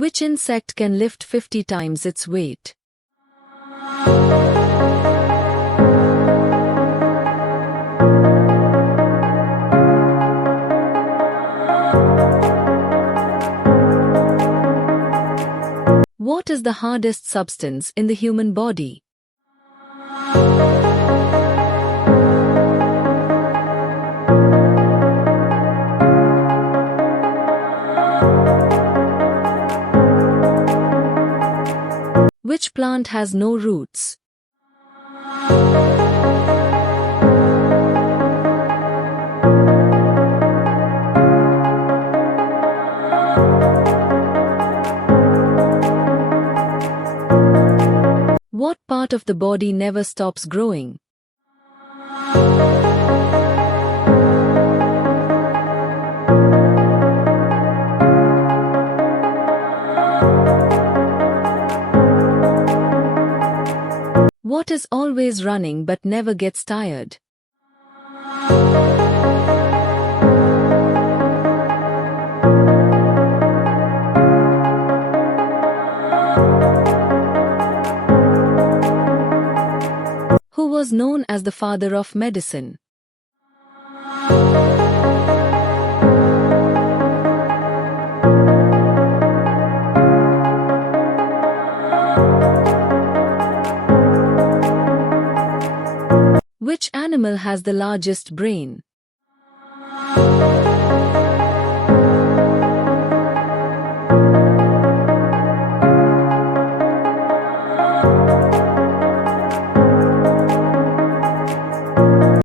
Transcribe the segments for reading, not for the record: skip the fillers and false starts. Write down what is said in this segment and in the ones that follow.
Which insect can lift 50 times its weight? What is the hardest substance in the human body? Which plant has no roots? What part of the body never stops growing? What is always running but never gets tired? Who was known as the father of medicine? Which animal has the largest brain?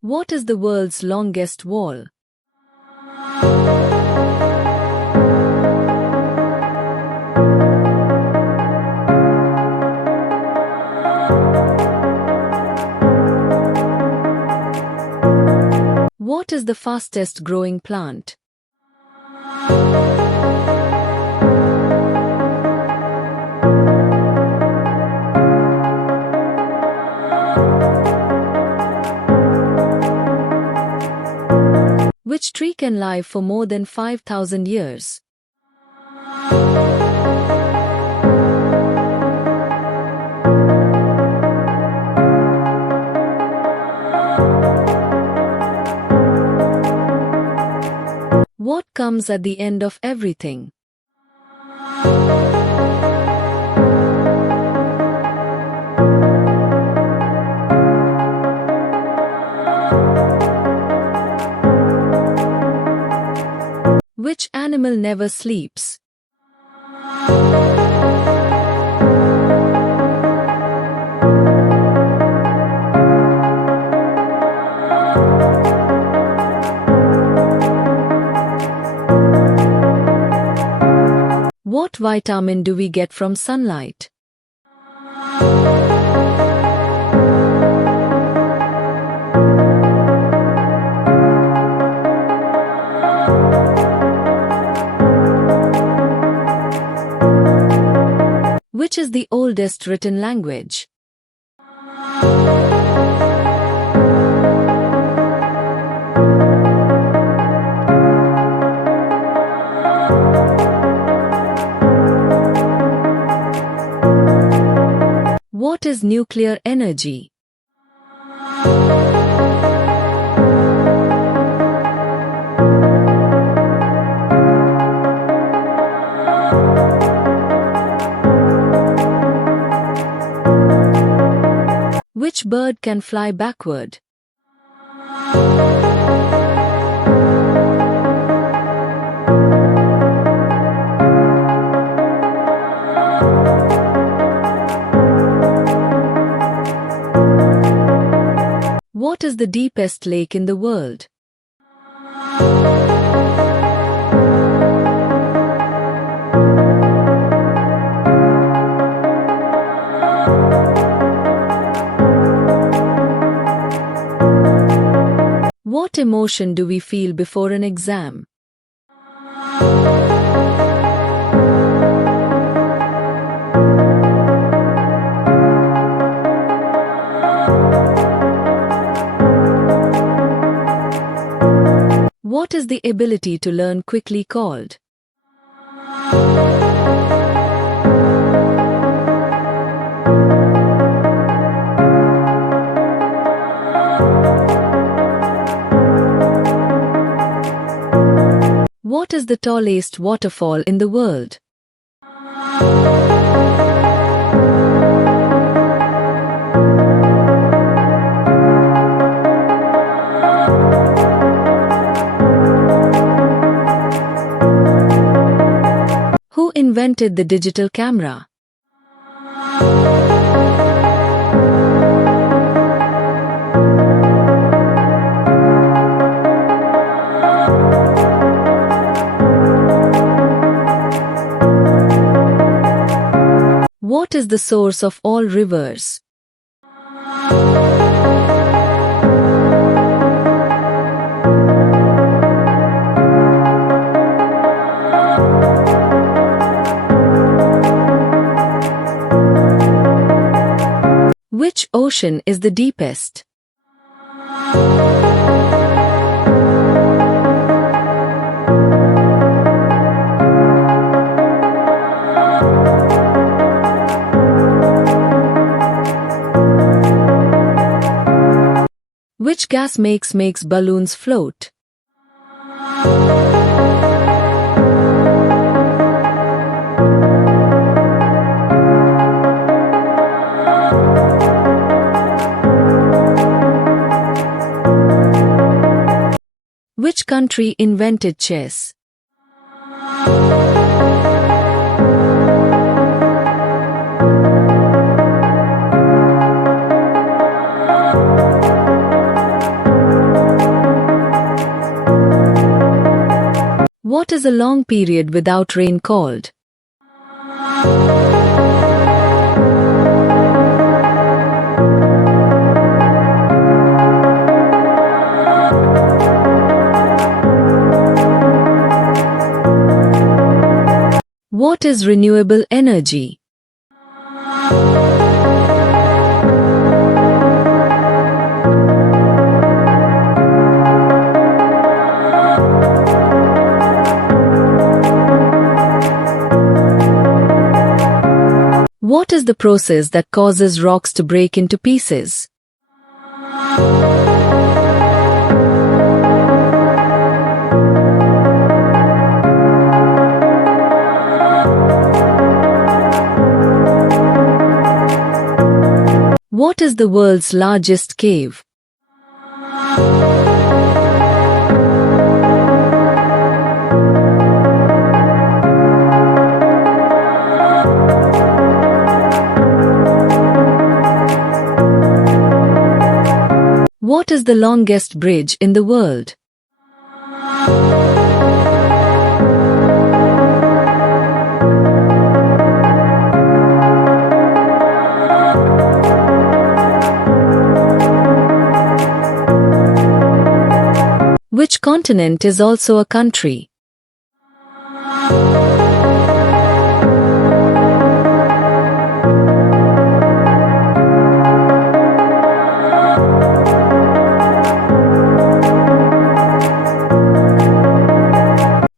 What is the world's longest wall? What is the fastest growing plant? Which tree can live for more than 5,000 years? What comes at the end of everything? Which animal never sleeps? What vitamin do we get from sunlight? Which is the oldest written language? What is nuclear energy? Which bird can fly backward? What is the deepest lake in the world? What emotion do we feel before an exam? What is the ability to learn quickly called? is the tallest waterfall in the world? Who invented the digital camera? What is the source of all rivers? Which ocean is the deepest? Which gas makes balloons float? Which country invented chess? What is a long period without rain called? What is renewable energy? What is the process that causes rocks to break into pieces? What is the world's largest cave? What is the longest bridge in the world? Which continent is also a country?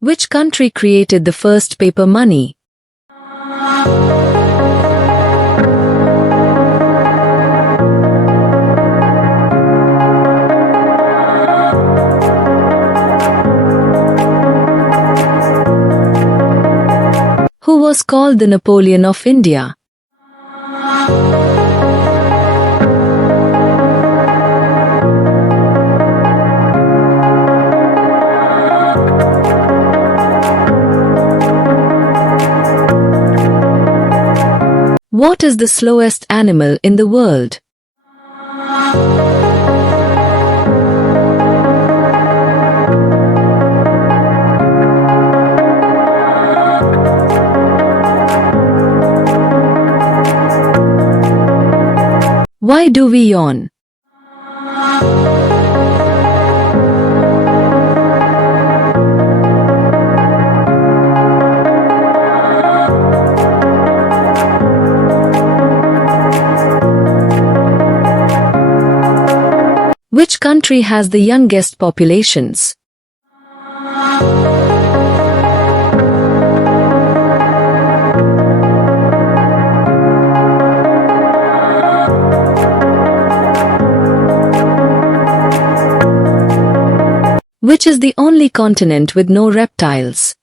Which country created the first paper money? Who was called the Napoleon of India? What is the slowest animal in the world? Why do we yawn? Which country has the youngest populations? Which is the only continent with no reptiles?